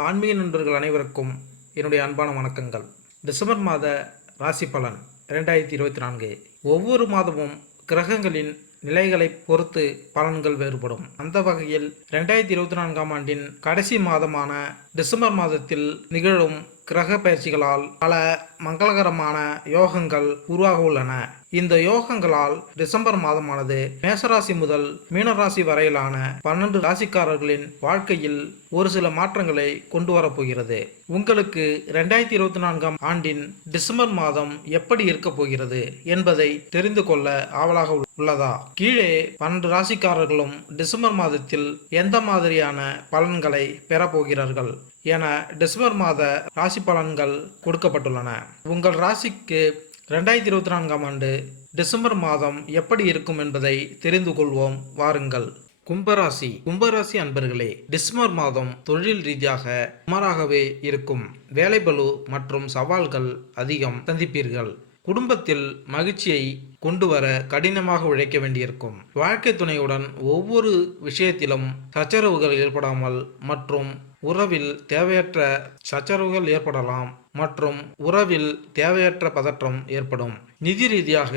ஆன்மீக நண்பர்கள் அனைவருக்கும் என்னுடைய அன்பான வணக்கங்கள். டிசம்பர் மாத ராசி பலன் 2024. ஒவ்வொரு மாதமும் கிரகங்களின் நிலைகளை பொறுத்து பலன்கள் வேறுபடும். அந்த வகையில் 2024ஆம் ஆண்டின் கடைசி மாதமான டிசம்பர் மாதத்தில் நிகழும் கிரக பயிற்சிகளால் பல மங்களகரமான யோகங்கள் உருவாக உள்ளன. இந்த யோகங்களால் டிசம்பர் மாதமானது மேசராசி முதல் மீனராசி வரையிலான 12 ராசிக்காரர்களின் வாழ்க்கையில் ஒரு சில மாற்றங்களை கொண்டு வரப்போகிறது. உங்களுக்கு 2024ஆம் ஆண்டின் டிசம்பர் மாதம் எப்படி இருக்க போகிறது என்பதை தெரிந்து கொள்ள ஆவலாக உள்ளதா? கீழே 12 ராசிக்காரர்களும் டிசம்பர் மாதத்தில் எந்த மாதிரியான பலன்களை பெறப்போகிறார்கள் என டிசம்பர் மாத ராசி பலன்கள் கொடுக்கப்பட்டுள்ளன. உங்கள் ராசிக்கு 2024ஆம் ஆண்டு டிசம்பர் மாதம் எப்படி இருக்கும் என்பதை தெரிந்து கொள்வோம் வாருங்கள். கும்பராசி அன்பர்களே, டிசம்பர் மாதம் தொழில் ரீதியாக சுமாராகவே இருக்கும். வேலைபளு மற்றும் சவால்கள் அதிகம் சந்திப்பீர்கள். குடும்பத்தில் மகிழ்ச்சியை கொண்டு வர கடினமாக உழைக்க வேண்டியிருக்கும். வாழ்க்கை துணையுடன் ஒவ்வொரு விஷயத்திலும் சச்சரவுகள் ஏற்படாமல் மற்றும் உறவில் தேவையற்ற சச்சரவுகள் ஏற்படலாம் மற்றும் உறவில் தேவையற்ற பதற்றம் ஏற்படும். நிதி ரீதியாக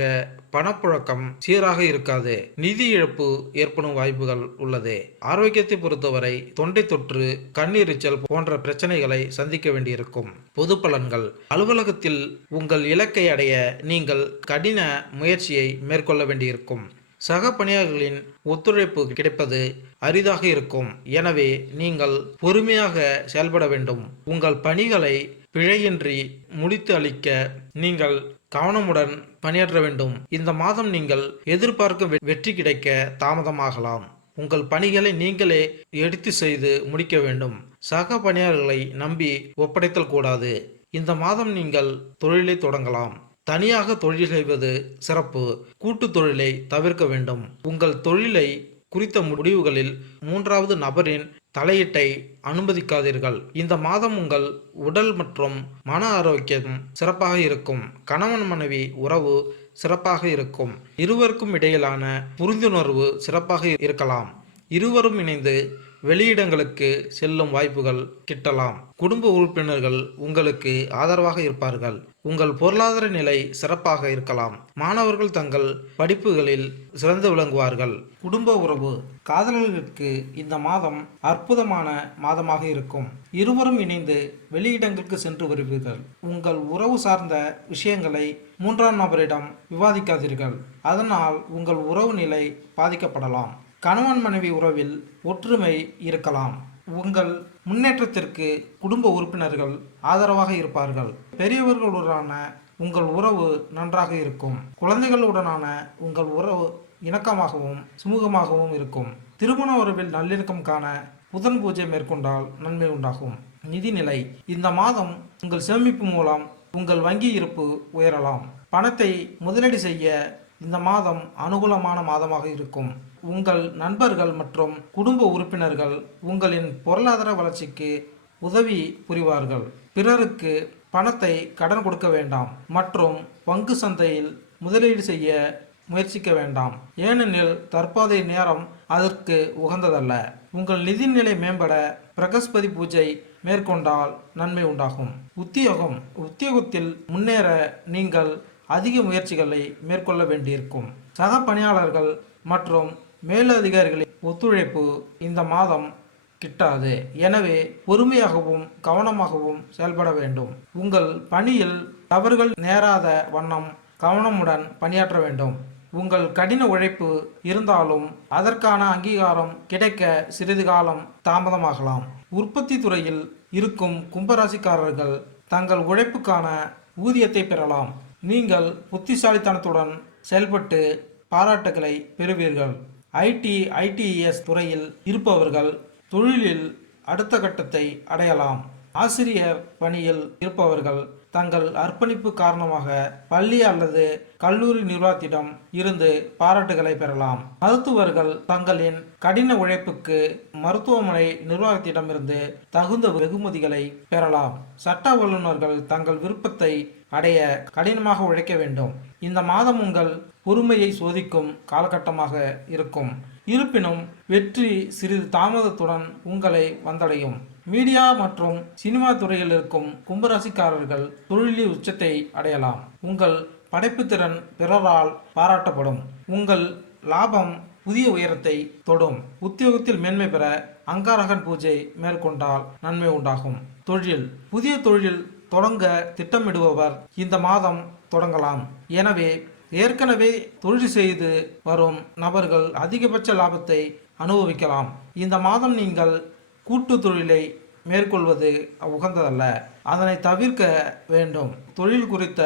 பணப்புழக்கம் சீராக இருக்காது. நிதி இழப்பு ஏற்படும் வாய்ப்புகள் உள்ளது. ஆரோக்கியத்தை பொறுத்தவரை தொண்டை தொற்று, கண்ணீரிச்சல் போன்ற பிரச்சனைகளை சந்திக்க வேண்டியிருக்கும். பொது பலன்கள். அலுவலகத்தில் உங்கள் இலக்கை அடைய நீங்கள் கடின முயற்சியை மேற்கொள்ள வேண்டியிருக்கும். சக பணியாளர்களின் ஒத்துழைப்பு கிடைப்பது அரிதாக இருக்கும். எனவே நீங்கள் பொறுமையாக செயல்பட வேண்டும். உங்கள் பணிகளை பிழையின்றி முடித்து அளிக்க நீங்கள் கவனமுடன் பணியாற்ற வேண்டும். இந்த மாதம் நீங்கள் எதிர்பார்க்கும் வெற்றி கிடைக்க தாமதமாகலாம். உங்கள் பணிகளை நீங்களே எடுத்து செய்து முடிக்க வேண்டும். சக பணியாளர்களை நம்பி ஒப்படைத்தல் கூடாது. இந்த மாதம் நீங்கள் தொழிலை தொடங்கலாம். தனியாக தொழில் செய்வது சிறப்பு. கூட்டு தொழிலை தவிர்க்க வேண்டும். உங்கள் தொழிலை குறித்த முடிவுகளில் மூன்றாவது நபரின் தலையீட்டை அனுமதிக்காதீர்கள். இந்த மாதம் உங்கள் உடல் மற்றும் மன ஆரோக்கியம் சிறப்பாக இருக்கும். கணவன் மனைவி உறவு சிறப்பாக இருக்கும். இருவருக்கும் இடையிலான புரிந்துணர்வு சிறப்பாக இருக்கலாம். இருவரும் இணைந்து வெளியிடங்களுக்கு செல்லும் வாய்ப்புகள் கிட்டலாம். குடும்ப உறுப்பினர்கள் உங்களுக்கு ஆதரவாக இருப்பார்கள். உங்கள் பொருளாதார நிலை சிறப்பாக இருக்கலாம். மாணவர்கள் தங்கள் படிப்புகளில் சிறந்து விளங்குவார்கள். குடும்ப உறவு. காதலர்களுக்கு இந்த மாதம் அற்புதமான மாதமாக இருக்கும். இருவரும் இணைந்து வெளியிடங்களுக்கு சென்று வருவீர்கள். உங்கள் உறவு சார்ந்த விஷயங்களை மூன்றாம் நபரிடம் விவாதிக்காதீர்கள். அதனால் உங்கள் உறவு நிலை பாதிக்கப்படலாம். கணவன் மனைவி உறவில் ஒற்றுமை இருக்கலாம். உங்கள் முன்னேற்றத்திற்கு குடும்ப உறுப்பினர்கள் ஆதரவாக இருப்பார்கள். பெரியவர்களுடனான உங்கள் உறவு நன்றாக இருக்கும். குழந்தைகளுடனான உங்கள் உறவு இணக்கமாகவும் சுமூகமாகவும் இருக்கும். திருமண உறவில் நல்லிணக்கம் காண புதன் பூஜை மேற்கொண்டால் நன்மை உண்டாகும். நிதிநிலை. இந்த மாதம் உங்கள் சேமிப்பு மூலம் உங்கள் வங்கி இருப்பு உயரலாம். பணத்தை முதலீடு செய்ய இந்த மாதம் அனுகூலமான மாதமாக இருக்கும். உங்கள் நண்பர்கள் மற்றும் குடும்ப உறுப்பினர்கள் உங்களின் பொருளாதார வளர்ச்சிக்கு உதவி புரிவார்கள். பிறருக்கு பணத்தை கடன் கொடுக்க வேண்டாம் மற்றும் பங்கு சந்தையில் முதலீடு செய்ய முயற்சிக்க வேண்டாம். ஏனெனில் தற்போதைய நேரம் அதற்கு உகந்ததல்ல. உங்கள் நிதிநிலை மேம்பட பிரகஸ்பதி பூஜை மேற்கொண்டால் நன்மை உண்டாகும். உத்தியோகத்தில் முன்னேற நீங்கள் அதிக முயற்சிகளை மேற்கொள்ள வேண்டியிருக்கும். சக பணியாளர்கள் மற்றும் மேலதிகாரிகளின் ஒத்துழைப்பு இந்த மாதம் கிட்டாது. எனவே பொறுமையாகவும் கவனமாகவும் செயல்பட வேண்டும். உங்கள் பணியில் தவறுகள் நேராத வண்ணம் கவனமுடன் பணியாற்ற வேண்டும். உங்கள் கடின உழைப்பு இருந்தாலும் அதற்கான அங்கீகாரம் கிடைக்க சிறிது காலம் தாமதமாகலாம். உற்பத்தி துறையில் இருக்கும் கும்பராசிக்காரர்கள் தங்கள் உழைப்புக்கான ஊதியத்தை பெறலாம். நீங்கள் புத்திசாலித்தனத்துடன் செயல்பட்டு பாராட்டுகளை பெறுவீர்கள். ஐடிஎஸ் துறையில் இருப்பவர்கள் தொழிலில் அடுத்த கட்டத்தை அடையலாம். ஆசிரியர் பணியில் இருப்பவர்கள் தங்கள் அர்ப்பணிப்பு காரணமாக பள்ளி அல்லது கல்லூரி நிர்வாகத்திடம் இருந்து பாராட்டுகளை பெறலாம். மருத்துவர்கள் தங்களின் கடின உழைப்புக்கு மருத்துவமனை நிர்வாகத்திடமிருந்து தகுந்த வெகுமதிகளை பெறலாம். சட்ட வல்லுநர்கள் தங்கள் விருப்பத்தை அடைய கடினமாக உழைக்க வேண்டும். இந்த மாதம் உங்கள் பொறுமையை சோதிக்கும் காலகட்டமாக இருக்கும். இருப்பினும் வெற்றி சிறிது தாமதத்துடன் உங்களை வந்தடையும். மீடியா மற்றும் சினிமா துறையில் இருக்கும் கும்பராசிக்காரர்கள் தொழிலில் உச்சத்தை அடையலாம். உங்கள் படைப்புத்திறன் பிறரால் பாராட்டப்படும். உங்கள் லாபம் புதிய உயரத்தை தொடும். உத்தியோகத்தில் மேன்மை பெற அங்காரகன் பூஜை மேற்கொண்டால் நன்மை உண்டாகும். தொழில் புதிய தொழில் தொடங்க திட்டமிடுபவர் இந்த மாதம் தொடங்கலாம். எனவே ஏற்கனவே தொழில் செய்து வரும் நபர்கள் அதிகபட்ச லாபத்தை அனுபவிக்கலாம். இந்த மாதம் நீங்கள் கூட்டு தொழிலை மேற்கொள்வது உகந்ததல்ல. அதனை தவிர்க்க வேண்டும். தொழில் குறித்த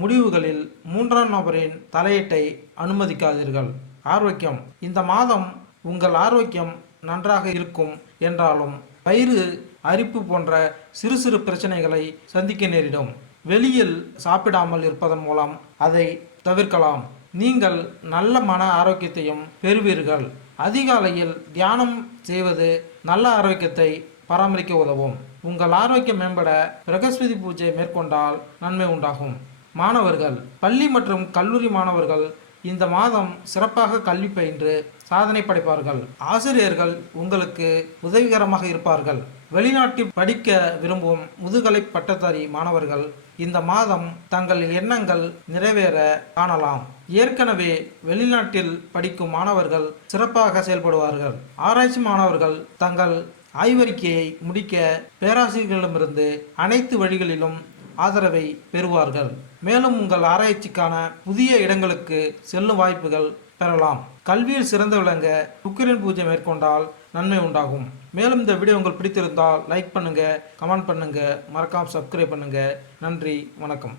முடிவுகளில் மூன்றாம் நபரின் தலையீட்டை அனுமதிக்காதீர்கள். ஆரோக்கியம் இந்த மாதம் உங்கள் ஆரோக்கியம் நன்றாக இருக்கும் என்றாலும் வயிறு அரிப்பு போன்ற சிறு சிறு பிரச்சனைகளை சந்திக்க நேரிடும். வெளியில் சாப்பிடாமல் இருப்பதன் மூலம் அதை தவிர்க்கலாம். நீங்கள் நல்ல மன ஆரோக்கியத்தையும் பெறுவீர்கள். அதிகாலையில் தியானம் செய்வது நல்ல ஆரோக்கியத்தை பராமரிக்க உதவும். உங்கள் ஆரோக்கியம் மேம்பட பிரகஸ்பதி பூஜை மேற்கொண்டால் நன்மை உண்டாகும். மாணவர்கள் பள்ளி மற்றும் கல்லூரி மாணவர்கள் இந்த மாதம் சிறப்பாக கல்வி பயின்று சாதனை படைப்பார்கள். ஆசிரியர்கள் உங்களுக்கு உதவிகரமாக இருப்பார்கள். வெளிநாட்டில் படிக்க விரும்பும் முதுகலை பட்டதாரி மாணவர்கள் இந்த மாதம் தங்கள் எண்ணங்கள் நிறைவேற காணலாம். ஏற்கனவே வெளிநாட்டில் படிக்கும் மாணவர்கள் சிறப்பாக செயல்படுவார்கள். ஆராய்ச்சி மாணவர்கள் தங்கள் ஆய்வறிக்கையை முடிக்க பேராசிரியர்களிடமிருந்து அனைத்து வழிகளிலும் ஆதரவை பெறுவார்கள். மேலும் உங்கள் ஆராய்ச்சிக்கான புதிய இடங்களுக்கு செல்லும் வாய்ப்புகள் பெறலாம். கல்வியில் சிறந்து விளங்க சுக்கிரன் பூஜை மேற்கொண்டால் நன்மை உண்டாகும். மேலும் இந்த வீடியோ உங்களுக்கு பிடித்திருந்தால் லைக் பண்ணுங்க, கமெண்ட் பண்ணுங்க, மறக்காம சப்ஸ்கிரைப் பண்ணுங்க. நன்றி, வணக்கம்.